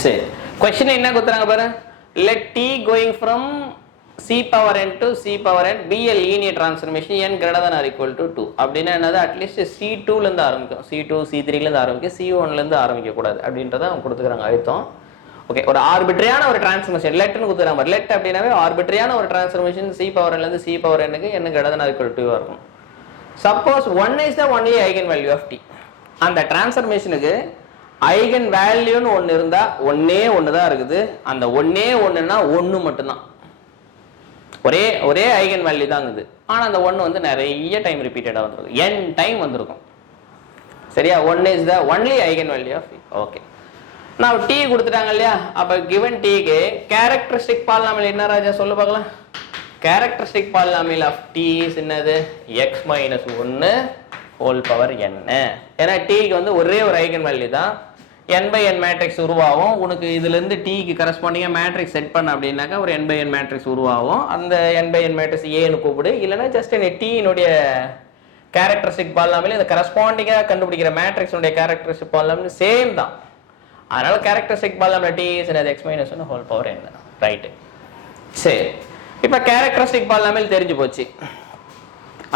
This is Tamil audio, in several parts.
சரி, கொஸ்டின் என்ன கொடுத்துறாங்க பாரு. let t going from c power n to c power n be a linear transformation n greater than or equal to 2. அப்படின்னா என்னது, அட்லீஸ்ட் c2 ல இருந்து ஆரம்பிக்கும், c2 c3 ல இருந்து ஆரம்பிக்கும், c1 ல இருந்து ஆரம்பிக்க கூடாது அப்படின்றத அவங்க கொடுத்துக்கறாங்க அர்த்தம். ஓகே, ஒரு ஆர்பிட்ரரியான ஒரு டிரான்ஸ்ஃபர்மேஷன் லெட்னு கொடுத்துறாங்க. லெட் அப்படினாவே ஆர்பிட்ரரியான ஒரு டிரான்ஸ்ஃபர்மேஷன் c பவர் n ல இருந்து c பவர் n க்கு n greater than or equal to 2 இருக்கும். Suppose 1 is the only eigen value of t. அந்த டிரான்ஸ்ஃபர்மேஷனுக்கு ஐகன் வேல்யூன்னு ஒன்று இருந்தா ஒன்று தான் இருக்குது. அந்த ஒன்றுனா ஒன்று மட்டும்தான், ஒரே ஐகன் வேல்யூ தான் இருக்குது. ஆனால் அந்த ஒன்று வந்து நிறைய டைம் ரிப்பீட்டடாக வந்துருக்கும், n டைம் வந்திருக்கும். சரியா, 1 is the only eigen value of t. Okay, நான் t கொடுத்துட்டாங்க இல்லையா. அப்போ given t க்கு கேரக்டரிஸ்டிக் பாலினாமியல் என்ன ராஜா சொல்லு பார்க்கலாம். கேரக்டரிஸ்டிக் பாலினாமியல் ஆஃப் t என்னது, x - 1 ஹோல் பவர் n. ஏன்னா t க்கு வந்து ஒரே ஒரு ஐகன் வேல்யூ தான். n by n மேட்ரிக்ஸ் உருவாகும். உனக்கு இதுல இருந்து t க்கு கரஸ்பாண்டிங்கா மேட்ரிக்ஸ் செட் பண்ண அப்படின்னாக்கா ஒரு n by n மேட்ரிக்ஸ் உருவாகும். அந்த n by n matrix a ன்னு கூப்பிடு, இல்லைன்னா ஜஸ்ட் t னுடைய கேரக்டரிஸ்டிக் பாலினாமியல் இந்த கரஸ்பாண்டிங்கா கண்டுபிடிக்கிற மேட்ரிக்ஸ் உடைய கேரக்டரிஸ்டிக் பாலினாமியல் சேம் தான். அதனால characteristic polynomial t is x - 1 whole power n. Right. சரி, இப்போ கேரக்டரிஸ்டிக் பாலினாமியல் தெரிஞ்சு போச்சு.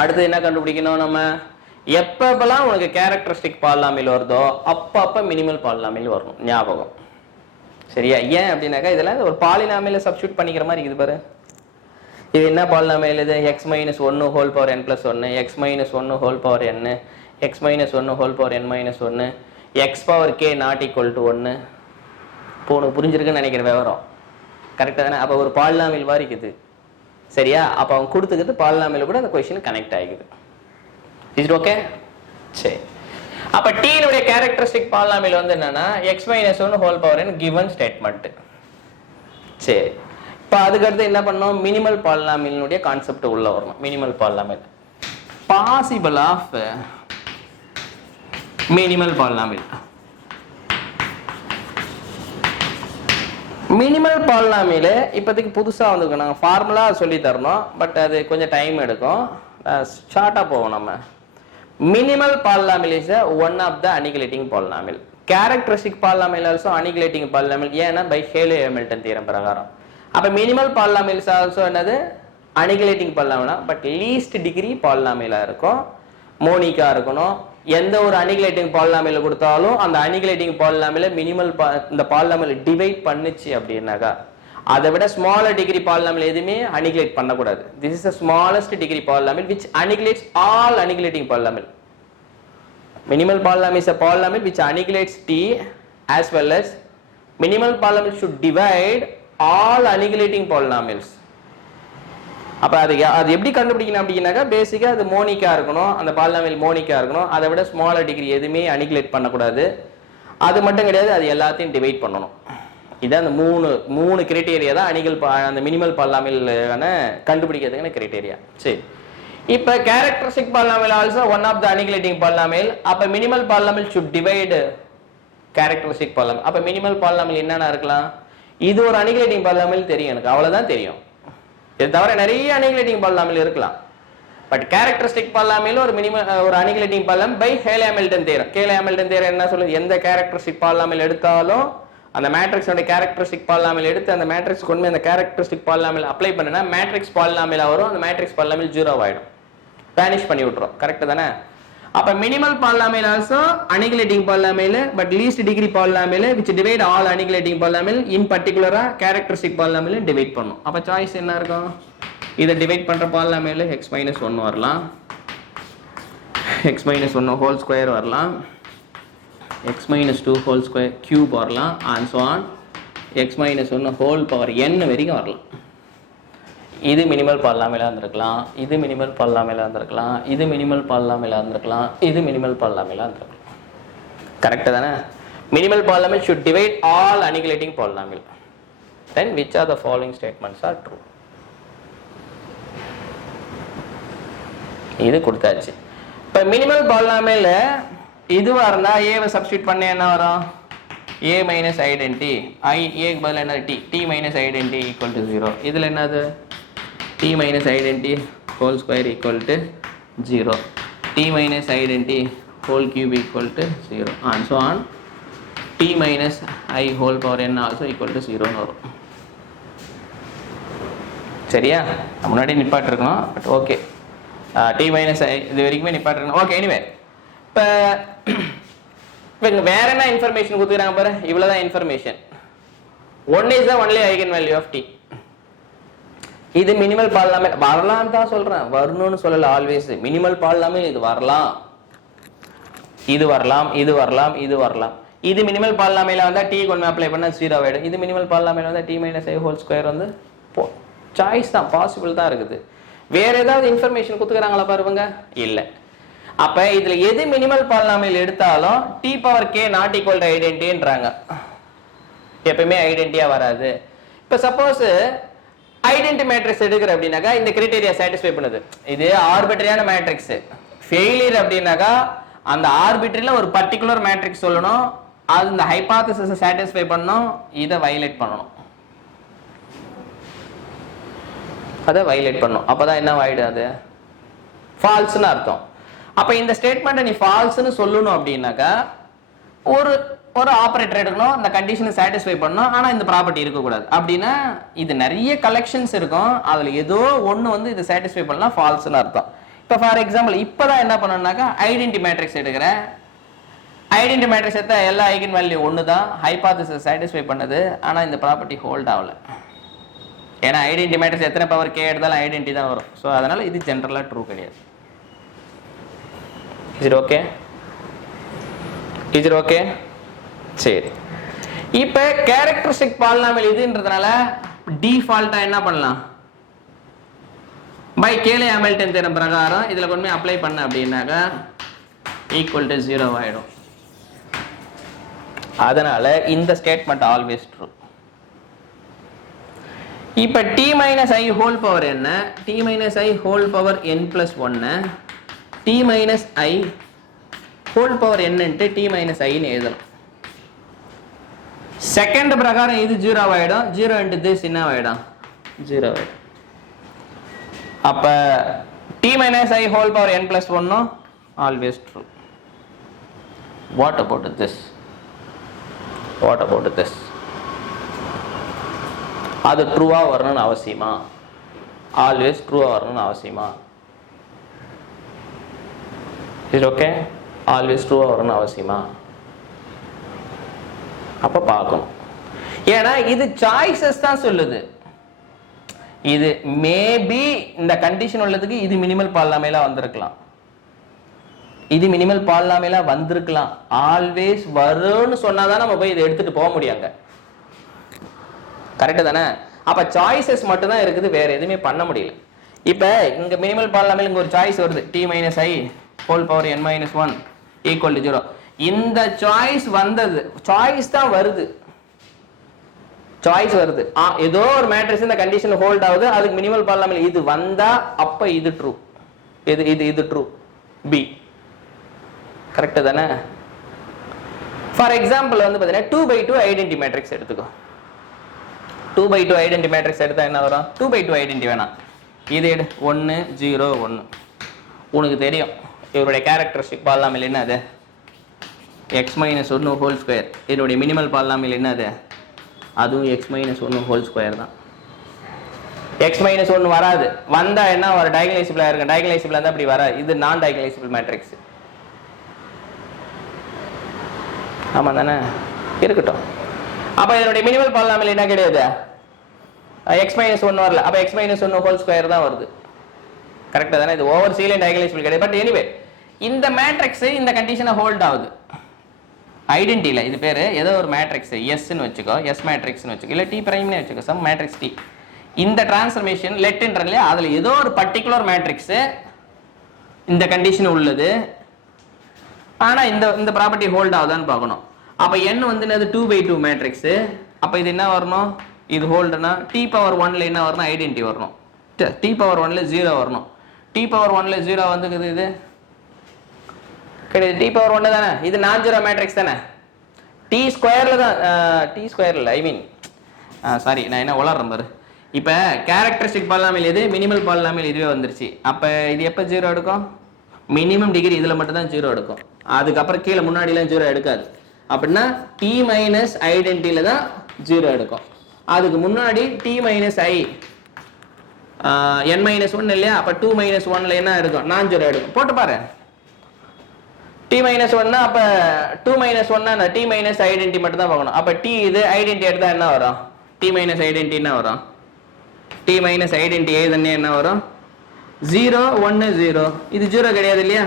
அடுத்து என்ன கண்டுபிடிக்கணும் நம்ம, எப்பப்பெல்லாம் உனக்கு கேரக்டரிஸ்டிக் பாலினாமியல் வருதோ அப்பப்ப மினிமல் பாலினாமியல் வரணும், ஞாபகம். சரியா, ஏன் அப்படின்னாக்கா இதெல்லாம் ஒரு பாலினாமியலை சப்ஸ்டிட்யூட் பண்ணிக்கிற மாதிரி இருக்குது பாரு. இது என்ன பாலினாமியல், இது x - 1 whole power n + 1, x - 1 whole power n, x - 1 whole power n - 1, x power k not equal to 1. இப்போ உனக்கு புரிஞ்சிருக்குன்னு நினைக்கிற விவரம் கரெக்டாக தானே. அப்போ ஒரு பாலினாமியல் மாதிரி இருக்குது. சரியா, அப்போ அவங்க கொடுத்துக்கிறது பாலினாமியல் கூட அந்த கொஸ்டின் கனெக்ட் ஆகிக்குது. Is okay. சரி, அப்ப t னுடைய கேரக்டரிஸ்டிக் பாலினாமியல் வந்து என்னன்னா x - 1 whole power n given statement. சரி, இப்போ அதுக்கு அடுத்து என்ன பண்ணோம், மினிமல் பாலினாமியலுடைய கான்செப்ட் உள்ள வரணும். Minimal polynomial, possible of minimal polynomial. Minimal polynomial இப்போதைக்கு புதுசாக வந்திருக்கு, நாங்கள் ஃபார்முலா சொல்லி தரணும், பட் அது கொஞ்சம் டைம் எடுக்கும். ஷார்ட்டாக போவோம். நம்ம minimal polynomial is one of the annihilating polynomial. Characteristic polynomial also annihilating polynomial. ஏன்னா by Haley-Hamilton theorem பிரகாரம். அப்ப minimal polynomial is also என்னது, annihilating polynomial, but least degree polynomial இருக்கும், மோனிக்கா இருக்கணும். எந்த ஒரு annihilating polynomial கொடுத்தாலும் அந்த annihilating polynomial minimal இந்த polynomial divide பண்ணுச்சு அப்படின்னாக்கா அதை விட smaller degree polynomial எதுவுமே annihilate பண்ணக்கூடாது. This is the smallest degree polynomial which annihilates all annihilating polynomial. Minimal polynomial is a polynomial which annihilates t as well as minimal polynomial should divide all annihilating polynomials. அப்ப அது எப்படி கண்டுபிடிக்கணும் அப்படின்னாக்கா பேசிக்கா அது மோனிக்கா இருக்கணும், அந்த பாலினாமியல் மோனிக்கா இருக்கணும், அதை விட ஸ்மாலர் டிகிரி எதுவுமே அனிகிலேட் பண்ணக்கூடாது. அது மட்டும் கிடையாது, அது எல்லாத்தையும் டிவைட் பண்ணணும். இதான் அந்த மூணு கிரைட்டீரியா தான் அந்த மினிமல் பாலினாமியலான கண்டுபிடிக்கிறதுக்கான கிரைட்டீரியா. சரி, இப்போ characteristic polynomial also one of the annihilating polynomial. அப்ப minimal polynomial should divide characteristic polynomial. அப்ப மினிமல் பாலினாமியல் என்னென்ன இருக்கலாம், இது ஒரு அனிகிலேட்டிங் பாலினாமியல் தெரியும் எனக்கு, அவ்வளவுதான் தெரியும். இது தவிர நிறைய அனிகிலேட்டிங் பாலினாமியல் இருக்கலாம். பட் கேரக்டரிஸ்டிக் பாலினாமியல் ஒரு annihilating polynomial by Haley-Hamilton theorem. Haley-Hamilton theorem என்ன சொல்லுது, எந்த கேரக்டரிஸ்டிக் பாலினாமியல் எடுத்தாலும் அந்த மேட்ரிக்ஸ் உடைய கேரக்டரிஸ்டிக் பாலினாமியல் எடுத்து அந்த மேட்ரிக்ஸ் கொண்டு அந்த கேரக்டரிஸ்டிக் பாலினாமியல் அப்ளை பண்ணனா மேட்ரிக்ஸ் பாலினாமியல் வரும், அந்த மேட்ரிக்ஸ் பாலினாமியல் 0 ஆயிடும், வேனிஷ் பண்ணி விட்டுரும். கரெக்ட் தானே. அப்ப minimal polynomial also annihilating polynomial but least degree polynomial which divide all annihilating polynomial, in பர்టిక్యులரா கேரக்டரிஸ்டிக் பாலினாமியல் டிவைட் பண்ணும். அப்ப சாய்ஸ் என்ன இருக்கும், இத டிவைட் பண்ற பாலினாமியல் x - 1 வரலாம், x - 1 ஹோல் ஸ்கொயர் வரலாம், x - 2 ஹோல் ஸ்கொயர் கியூப் வரலாம், and so on x - 1 whole power n வரைக்கும் வரலாம். இது மினிமல் பாலினாமியலா இருந்திருக்கலாம், இது மினிமல் பாலினாமியலா இருந்திருக்கலாம், இது மினிமல் பாலினாமியலா இருந்திருக்கலாம், இது மினிமல் பாலினாமியலா இருந்திருக்கலாம். கரெக்ட் தானே. Minimal polynomial should divide all annihilating polynomial. Then which are the following statements are true? இது கொடுத்தாச்சு. இப்ப மினிமல் பாலினாமியல் இதுவா இருந்தா ஏவை சப்ஸ்டிட்யூட் பண்ண என்ன வரும், a minus identity a க்கு பதிலா என்ன t, t minus identity equal to 0. இதுல என்னது t minus identity whole square equal to 0, t minus identity whole cube equal to 0, and so on. t minus I whole power n also equal to 0 ன்னு வரும். சரியா? முன்னாடி நிப்பாட்டு இருக்கணும். But okay. t minus I இது வரைக்குமே நிப்பாட்டு இருக்கணும். ஓகே, எனிவே இப்போ வேற என்ன இன்ஃபர்மேஷன் கொடுத்துக்கிறாங்க பாரு. இவ்வளவுதான் information. One is the only eigenvalue of T. இது மினிமல் பாலினாமியல் வரலாம் தான் சொல்றேன், வரணும்னு சொல்லல. ஆல்வேஸ் மினிமல் பாலினாமியல் இது வரலாம், இது வரலாம், இது வரலாம், இது வரலாம். இது மினிமல் பாலினாமியல வந்தா டி கொண்டு அப்ளை பண்ணா 0 ஆயிடும். இது மினிமல் பாலினாமியல வந்தா t minus I whole square வந்து சாய்ஸ் தான், பாசிபிள் தான் இருக்குது. வேற ஏதாவது இன்ஃபர்மேஷன் கொடுத்துக்கிறாங்களா பாருங்க? இல்ல. அப்ப இதுல எது மினிமல் பாலினாமியல் எடுத்தாலும் t power k not equal to ஐடென்டிட்டின்றாங்க. எப்பவுமே ஐடென்டிட்டியா வராது. இப்ப சப்போஸ் ஐடென்டி மேட்ரிக்ஸ் எடுக்கிற அப்படின்னாக்கா இந்த கிரைட்டீரியா சாட்டிஸ்ஃபை பண்ணுது. இது ஆர்பிட்டரியான மேட்ரிக்ஸ். ஃபெயிலியர் அப்படின்னாக்கா அந்த ஆர்பிட்டரியில ஒரு பர்டிகுலர் மேட்ரிக்ஸ் சொல்லணும், அது இந்த ஹைபோதசிஸை சாட்டிஸ்ஃபை பண்ணணும், இதை வயலேட் பண்ணணும், அதை வயலேட் பண்ணணும். அப்பதான் என்ன ஆயிடும்? அது ஃபால்ஸ்னு அர்த்தம். அப்ப இந்த ஸ்டேட்மெண்ட்டை நீ ஃபால்ஸ்னு சொல்லணும் அப்படின்னாக்கா ஒரு ஒரு ஆபரேட்டர் எடுக்கணும், இந்த கண்டிஷனை சாட்டிஸ்ஃபை பண்ணணும், ஆனா இந்த ப்ராப்பர்ட்டி இருக்கக்கூடாது. அப்படின்னா இது நிறைய கலெக்ஷன்ஸ் இருக்கும், அதுல ஏதோ ஒண்ணு வந்து இதை சாட்டிஸ்ஃபை பண்ணலாம், ஃபால்ஸ்னு அர்த்தம். இப்போ ஃபார் எக்ஸாம்பிள் இப்பதான் என்ன பண்ணணும்னாக்கா ஐடென்டி மேட்ரிக்ஸ் எடுக்கிறேன். ஐடென்டி மேட்ரிக்ஸ் எடுத்தா எல்லா ஐகன் வேல்யூ ஒன்று தான், ஹைபோதசிஸை சாட்டிஸ்ஃபை பண்ணுது, ஆனா இந்த ப்ராப்பர்ட்டி ஹோல்ட் ஆகல. ஏன்னா ஐடென்டி மேட்ரிக்ஸ் எத்தனை பவர் கே எடுத்தாலும் ஐடென்டி தான் வரும். ஸோ அதனால இது ஜென்ரலா ட்ரூ கிடையாது. Is it okay? Is it okay? சரி. இப்ப கேரக்டரிஸ்டிக் பாலினாமியல் இதுன்றதுனால டிஃபால்ட்டா என்ன பண்ணலாம்? பை கேலே ஹாமில்டன் தியரம் பிரகாரம் இதுல கொண்டு போய் அப்ளை பண்ண அப்படின்னாக்கா ஈக்குவல் டு 0 ஆயிடும். அதனால இந்த ஸ்டேட்மெண்ட் ஆல்வேஸ் ட்ரூ. இப்ப t minus I whole power என்ன? t minus I whole power n plus 1 t minus I whole power n into t minus I ன்னு எழுதலாம். செகண்ட் பிரகாரம் இது 0 ஆயிடும். 0 into this என்ன ஆயிடும்? 0 ஆயிடும். அப்ப t minus I whole power n plus 1 always true. What about this? What about this? அது ட்ரூவா வரணும்னு அவசியமா? ஆல்வேஸ் ட்ரூவா வரணும்னு அவசியமா? Is okay? ஆல்வேஸ் ட்ரூவா வரணும்னு அவசியமா? அப்ப பார்க்கணும். ஏன்னா இது சாய்ஸஸ் தான் சொல்லுது. இது மேபி இந்த கண்டிஷன் உள்ளதுக்கு இது மினிமல் பாலினாமியலா வந்திருக்கலாம், இது மினிமல் பாலினாமியலா வந்திருக்கலாம். ஆல்வேஸ் வரும்னு சொன்னாதான் நம்ம போய் இதை எடுத்துட்டு போக முடியாங்க. கரெக்ட் தானே? அப்ப சாய்ஸஸ் மட்டும் தான் இருக்குது, வேற எதுவுமே பண்ண முடியல. இப்ப இங்க மினிமல் பாலினாமியல் இங்க ஒரு சாய்ஸ் வருது, t minus I whole power n minus 1 equal to 0. இந்த சாய்ஸ் வந்தது, சாய்ஸ் தான் வருது, சாய்ஸ் வருது. ஏதோ ஒரு மேட்ரிக்ஸ் இந்த கண்டிஷன் ஹோல்ட் ஆகுது, அதுக்கு மினிமல் பாலினாமியல் இது வந்தா அப்ப இது ட்ரூ, இது இது இது ட்ரூ, பி. கரெக்ட் தானே? ஃபார் எக்ஸாம்பிள் வந்து பாத்தீங்கன்னா 2/2 ஐடென்டி மேட்ரிக்ஸ் எடுத்துக்கோ. 2/2 ஐடென்டி மேட்ரிக்ஸ் எடுத்தா என்ன வரும்? 2/2 ஐடென்டி வேணாம், இது எடு 1 0 1. உனக்கு தெரியும் இவருடைய கேரக்டரிஸ்டிக் பாலினாமியல் என்ன? அது x minus 1 whole square. இதனுடைய மினிமல் பாலினாமியல் என்ன? அது அதுவும் x minus 1 whole square தான். x minus 1 வராது, வந்தா என்ன ஒரு டயகனலைசபிளா இருக்கு, டயகனலைசபிளா இருந்தா அப்படி வராது. இது நான் டயகனலைசபிள் மேட்ரிக்ஸ். ஆமா தானே? இருக்கட்டும். அப்ப இதனுடைய மினிமல் பாலினாமியல் என்ன கிடையாது? x minus 1 வரல, அப்ப x minus 1 whole square தான் வருது. கரெக்ட்டா தானே? இது ஓவர் சீல டயகனலைசபிள் கிடையாது. பட் எனிவே இந்த மேட்ரிக்ஸ் இந்த கண்டிஷனை ஹோல்ட் ஆகுது. ஐடென்டிட்டில இது பேரு ஏதோ ஒரு மேட்ரிக்ஸ் S ன்னு வெச்சுக்கோ, S மேட்ரிக்ஸ்னு வெச்சுக்கோ, இல்ல T பிரைம்னு வெச்சுக்கோ, சம் மேட்ரிக்ஸ் T. இந்த டிரான்ஸ்ஃபர்மேஷன் லெட்ன்றதுல அதுல ஏதோ ஒரு பர்టిక్యులர் மேட்ரிக்ஸ் இந்த கண்டிஷன் உள்ளது, ஆனா இந்த இந்த ப்ராப்பர்ட்டி ஹோல்ட் ஆகுதான்னு பார்க்கணும். அப்ப n வந்து என்னது 2/2 மேட்ரிக்ஸ். அப்ப இது என்ன வரணும்? இது ஹோல்ட்னா t பவர் 1 ல என்ன வரணும்? ஐடென்டிட்டி வரணும். t பவர் 1 ல 0 வரணும். t பவர் 1 ல 0 வந்துக்குது, இது கிடையாது. t பவர் 1 தானே? இது நான் ஜீரோ மேட்ரிக்ஸ் தானே? t ஸ்கொயர்ல தான், t ஸ்கொயர்ல ஐ மீன் சாரி நான் என்ன உளறேன் பாரு. இப்ப கேரக்டரிஸ்டிக் பாலினாமியல் எது? மினிமல் பாலினாமியல் இதுவே வந்துருச்சு. அப்ப இது எப்ப 0 எடுக்கும்? மினிமம் டிகிரி இதுல மட்டும் தான் 0 எடுக்கும், அதுக்கப்புறம் கீழே முன்னாடி எல்லாம் 0 எடுக்காது. அப்படின்னா t மைனஸ் ஐடென்டிட்டியில தான் 0 எடுக்கும். அதுக்கு முன்னாடி t மைனஸ் ஐ n மைனஸ் 1 இல்லையா, அப்ப 2 மைனஸ் 1ல என்ன எடுக்கும், நான் 0 எடுக்கும். போட்டு பாரு. t மைனஸ் 1 அப்ப 2 மைனஸ் 1 t மைனஸ் ஐடென்டிட்டி மட்டும் தான் பார்க்கணும். அப்ப t இது ஐடென்டிட்டி எடுத்தா என்ன வரும், t மைனஸ் ஐடென்டிட்டி என்ன வரும், t மைனஸ் ஐடென்டிட்டி ஏதுன்னு என்ன வரும், 0 1 0. இது 0 கிடையாது இல்லையா.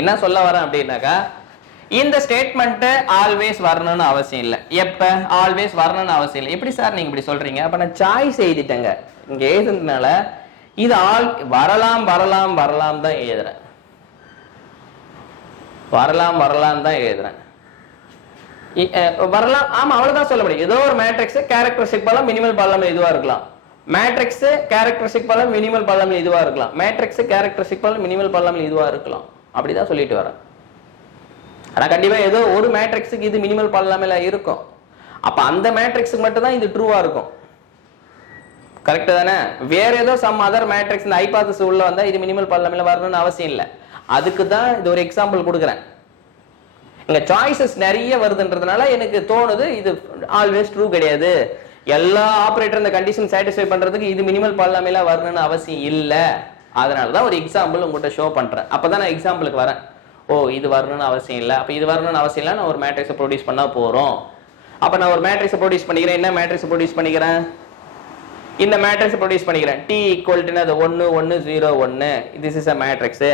என்ன சொல்ல வரேன் அப்படின்னாக்கா, இந்த ஸ்டேட்மெண்ட் ஆல்வேஸ் வரணும்னு அவசியம் இல்லை. எப்ப ஆல்வேஸ் வரணும்னு அவசியம் இல்லை. எப்படி சார் நீங்க இப்படி சொல்றீங்க? அப்ப நான் சாய்ஸ் எழுதிட்டேங்க. இங்க எழுதுனால இது வரலாம் வரலாம் வரலாம் தான் எழுதுறேன், வரலாம் வரலாம் தான் எழுதுறேன். வரலாம், ஆமா அவ்வளவுதான் சொல்ல முடியும். ஏதோ ஒரு மேட்ரிக்ஸ் கேரக்டரிஸ்டிக் பாலம் மினிமல் பாலம் இதுவா இருக்கலாம், மேட்ரிக்ஸ் கேரக்டரிஸ்டிக் பாலம் மினிமல் பாலம் இதுவா இருக்கலாம், மேட்ரிக்ஸ் கேரக்டரிஸ்டிக் பாலம் மினிமல் பாலம் இதுவா இருக்கலாம். அப்படிதான் சொல்லிட்டு வரேன். ஆனா கண்டிப்பா ஏதோ ஒரு மேட்ரிக்ஸுக்கு இது மினிமல் பாலினாமியலா இருக்கும். அப்ப அந்த மேட்ரிக்ஸுக்கு மட்டும் தான் இது ட்ரூவா இருக்கும். கரெக்ட் தானே? வேற ஏதோ சம் அதர் மேட்ரிக்ஸ் இந்த ஹைபோதசிஸ் உள்ள வந்தா இது மினிமல் பாலினாமியலா வரணும்னு அவசியம் இல்லை. அதுக்கு தான் இது ஒரு எக்ஸாம்பிள் கொடுக்குறேன். இங்க சாய்ஸஸ் நிறைய வருதுன்றதுனால எனக்கு தோணுது இது ஆல்வேஸ் ட்ரூ கிடையாது. எல்லா ஆபரேட்டர் இந்த கண்டிஷன் சாட்டிஸ்ஃபை பண்றதுக்கு இது மினிமல் பாலினாமியலா வரணும்னு அவசியம் இல்லை. அதனாலதான் ஒரு எக்ஸாம்பிள் உங்கள்கிட்ட ஷோ பண்றேன். அப்பதான் நான் எக்ஸாம்பிளுக்கு வரேன். ஓ இது வரணும்னு அவசியம் இல்லை, அப்ப இது வரணும்னு அவசியம் இல்லை, நான் ஒரு மேட்ரிக்ஸை ப்ரொடியூஸ் பண்ணா போறோம். அப்ப நான் ஒரு மேட்ரிக்ஸை ப்ரொடியூஸ் பண்ணிக்கிறேன். என்ன மேட்ரிக்ஸ் ப்ரொடியூஸ் பண்ணிக்கிறேன், இந்த மேட்ரிக்ஸ் ப்ரொடியூஸ் பண்ணிக்கிறேன். t ஈக்குவல் டு அது 1 1 0 1. This is a matrix.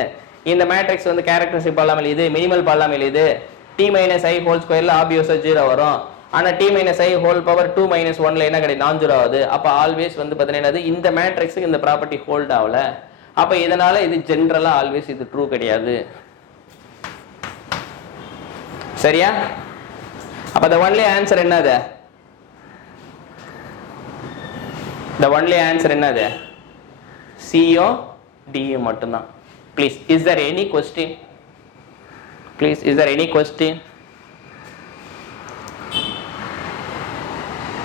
இந்த மேட்ரிக்ஸ் வந்து கேரக்டரிஸ்டிக் பாலினாமியல் இது, மினிமல் பாலினாமியல் இது. t மைனஸ் ஐ ஹோல் ஸ்கொயர்ல ஆப்வியஸா 0 வரும். ஆனா t மைனஸ் ஐ ஹோல் பவர் 2 மைனஸ் 1ல என்ன கிடையாது, நான் 0 ஆகுது. அப்ப ஆல்வேஸ் வந்து பாத்தீங்கன்னா இந்த மேட்ரிக்ஸுக்கு இந்த ப்ராப்பர்ட்டி ஹோல்ட் ஆகல. அப்ப இதனால இது ஜெனரலா ஆல்வேஸ் இது ட்ரூ கிடையாது. சரியா? அப்ப the only answer என்னது, the only answer என்னது, C-O D-U மட்டும்தான். Please, is there any question? Please, is there any question?